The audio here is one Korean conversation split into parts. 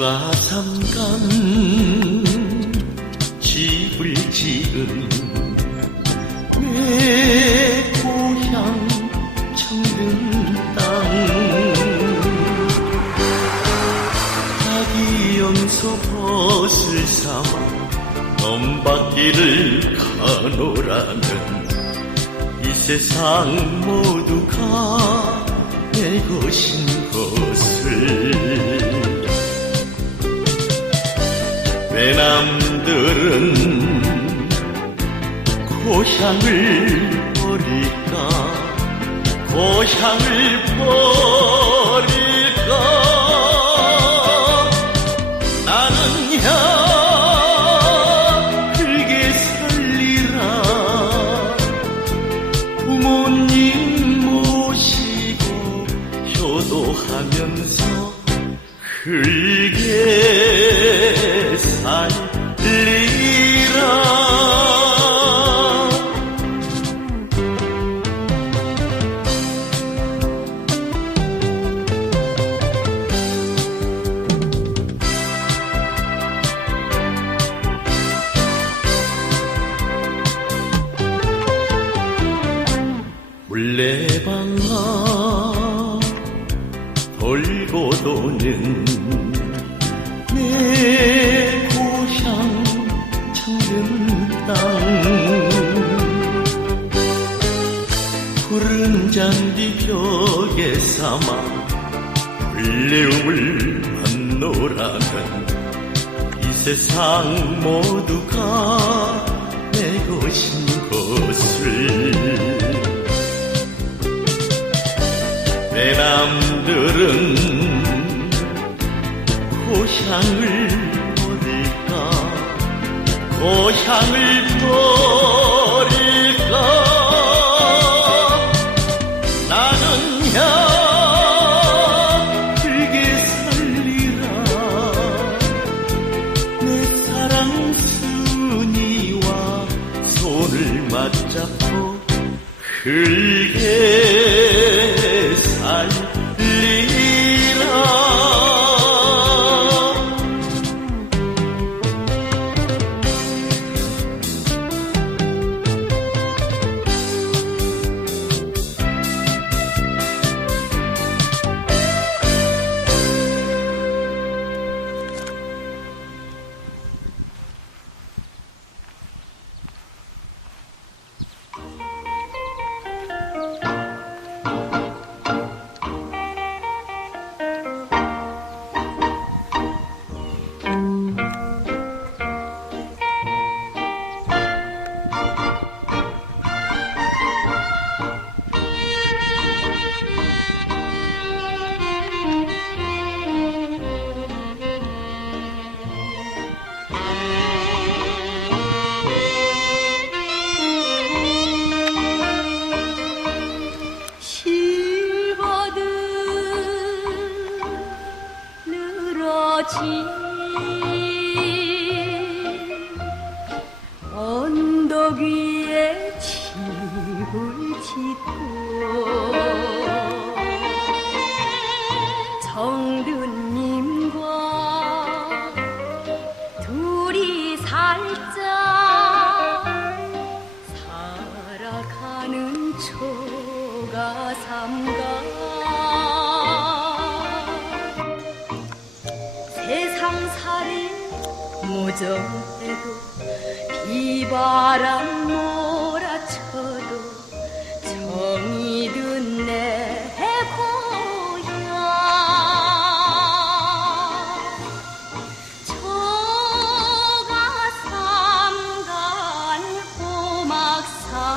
초가삼간 집을 지은 내 고향 청든 땅. 닭이염소 벗을 삼아 넘바퀴를 가노라는 이 세상 모두가 내 것인 것을 외남들은 고향을 버릴까? 고향을 버릴까? 나는야 흙에 살리라. 부모님 모시고 효도하면서 흙에 내 고향 청든 땅. 푸른 잔디 벽에 삼아 불레움을 받노라면 이 세상 모두가 내 것인 것을. 내 남들은 고향을 버릴까? 고향을 버릴까? 나는야 흙에 살리라. 내 사랑 순이와 손을 맞잡고 흙 情。 무정해도 비바람 몰아쳐도 정이 든내 고향 초가 삼간 꼬막살이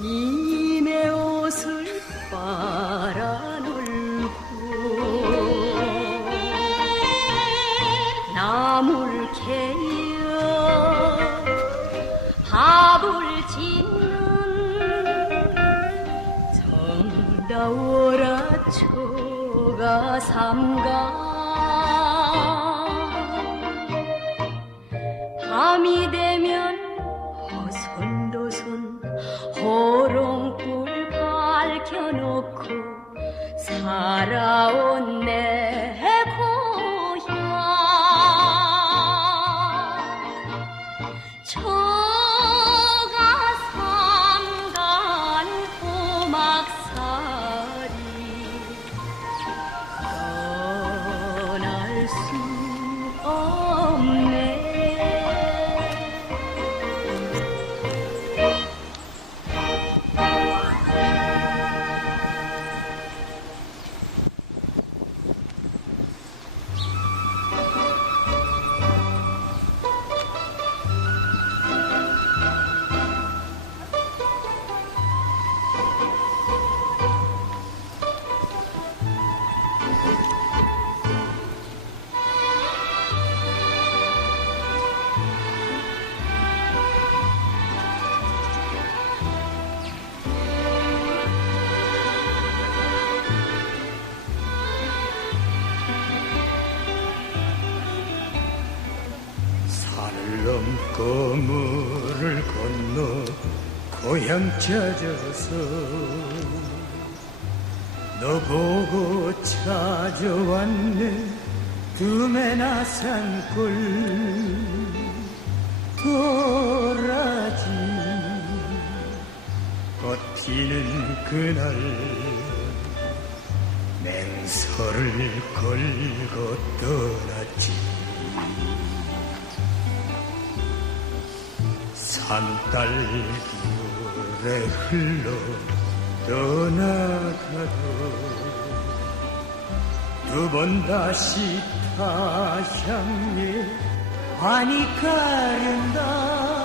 이내 옷을 빨아놀고 나물 캐어 밥을 짓는 정다워라 초가 삼가 밤이 되면 밝혀놓고 살아온 물을 건너 고향 찾아서 너 보고 찾아왔네. 두메나 산골 도라지. 꽃 피는 그날 맹서를 걸고 떠났지 산딸기물에 흘러 떠나가도 두 번 다시 타향에 아니 가른다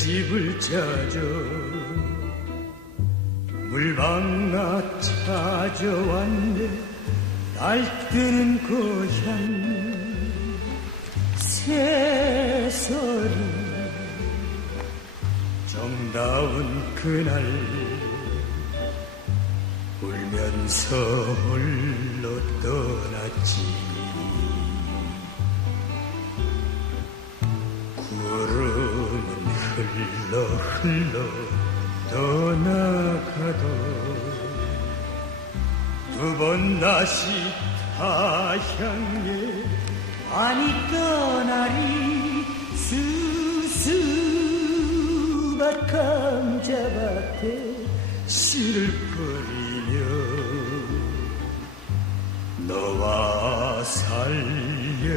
집을 찾아 물방나 찾아왔네. 날 뜨는 고향 새소리 정다운 그날 울면서 홀로 떠났지 흘러 떠나가도 두 번 다시 타향에 아니 떠나리 수수밭 감자밭에 씨를 뿌리며 너와 살려